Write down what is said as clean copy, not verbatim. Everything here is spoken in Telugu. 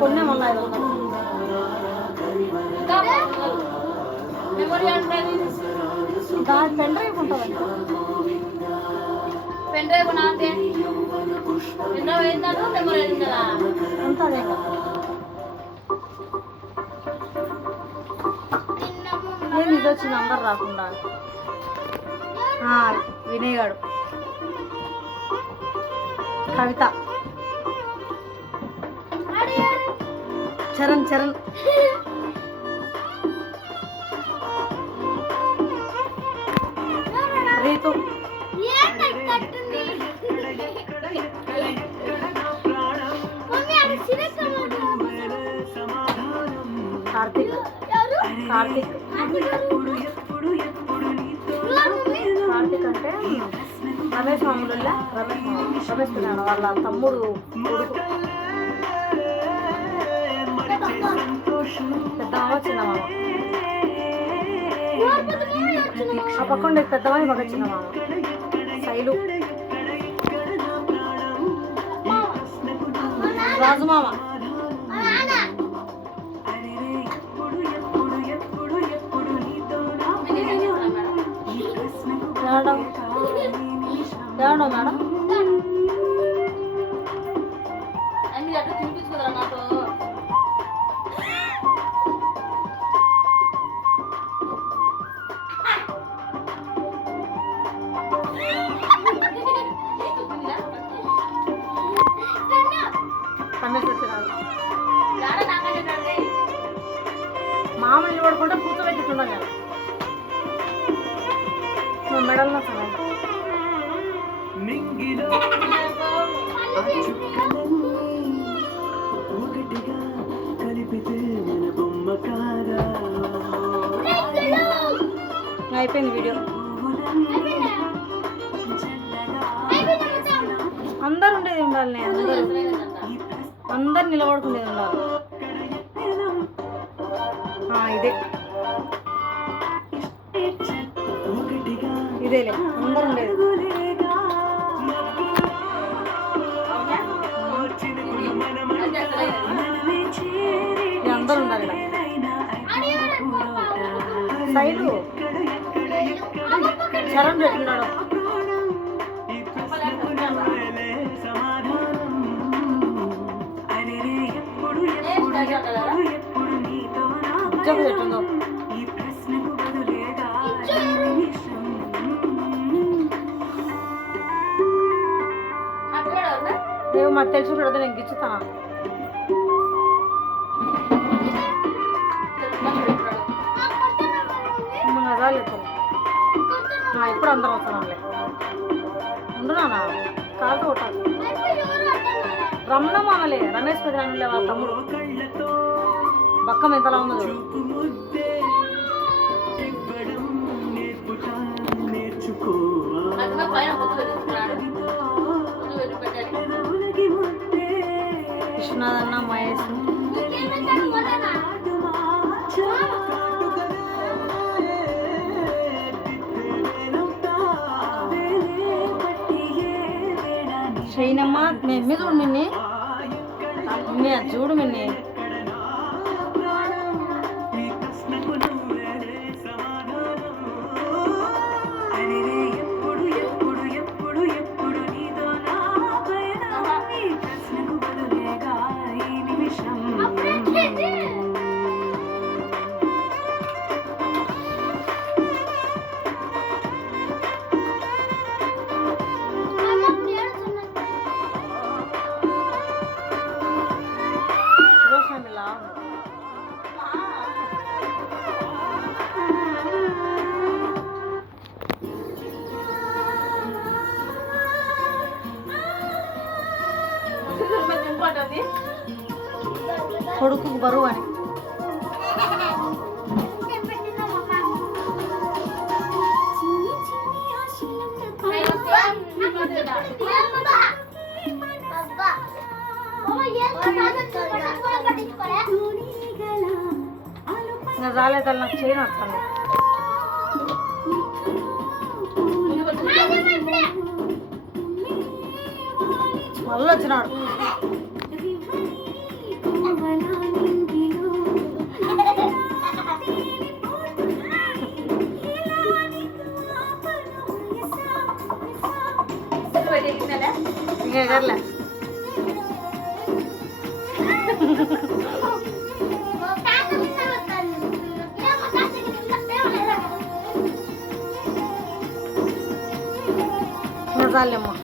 కొన్నే మళ్ళీ 500 మెమరీ అంటే దాని పెన్ డ్రైవ్ ఉంటుందండి. పెన్ డ్రైవ్ నాకే పెన్ డ్రైవ్ ఏంటంటే మెమరీ ఉంటుందా అంత అదే ఏం ఇది వచ్చింది అందరు రాకుండా. వినయ్ గాడు, కవిత, చరణ్ రీతు, కార్తీక్ అంటే రమేష్ మామూలుల్లా రమేష్ పిల్లాడు వాళ్ళ తమ్ముడు కొడుకు. పెద్దమ్మ చిన్నమామ ఆ పక్క ఉండే పెద్దమ్మ పక్క చిన్నమామ. శైలు, రాజుమామ, ఏడో మేడం అన్ని అట్లా చూపించుకురా నాతో. మామ నిలబడుకుంటే కూర్చోబెట్టుకున్నా నేను మెడల్లో అయిపోయింది వీడియో. అందరు ఉండేది ఉండాలి, అందరు నిలబడుకునేది ఉండాలి. ఇదేలే అందరు ఉండేది. అందరు ఉండాలి. సైడు చరణ్ పెట్టుకున్నాడు. ఉద్యోగం పెట్టుందో ఏమో మాకు తెలిసి పెడతా నేను గిచ్చుతానా. ఇప్పుడు అందరం వస్తున్నాంలే. ఉండునా కాదు కొట్టాలి. రమణ మామలే రమేష్ పెద్దలే వాళ్ళ తమ్ముడు. బక్కం ఎంతలా ఉన్నదో విశ్వనాథ్ అన్న, మహేష్, షైనమ్మ. మెమ్మి చూడు మిన్ని, చూడు మిన్ని. కొడుకు బరువు అని రాలేదు నాకు చేయను వస్తాను. మళ్ళీ వచ్చినాడు. ఇంకా ఎగరలే ఇంకా చాలేమ్మా